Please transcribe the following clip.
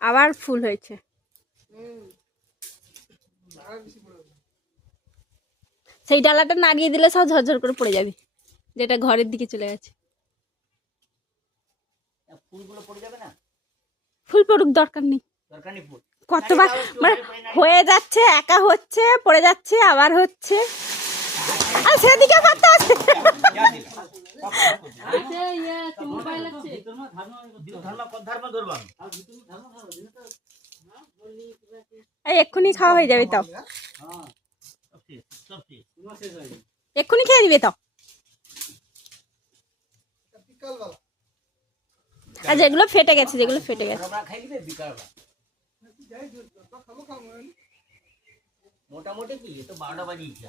আবার ফুল হয়েছে। সেই ডালাটা নাড়িয়ে দিলে সব ঝরঝর করে পড়ে যাবে, যেটা ঘরের দিকে চলে গেছে। ফুলগুলো পড়ে যাবে না? ফুল পড়ুক, দরকার নেই। দরকার নেই ফুল। কতবার মানে হয়ে যাচ্ছে, একা হচ্ছে, পড়ে যাচ্ছে, আবার হচ্ছে। আর সেদিকে করতে আছে। এক্ষুনি খাওয়া হয়ে যাবে তো, এক্ষুনি খেয়ে দিবে তো। আর যেগুলো ফেটে গেছে, যেগুলো ফেটে গেছে মোটামুটি কি তো 12টা বাজিয়েছে।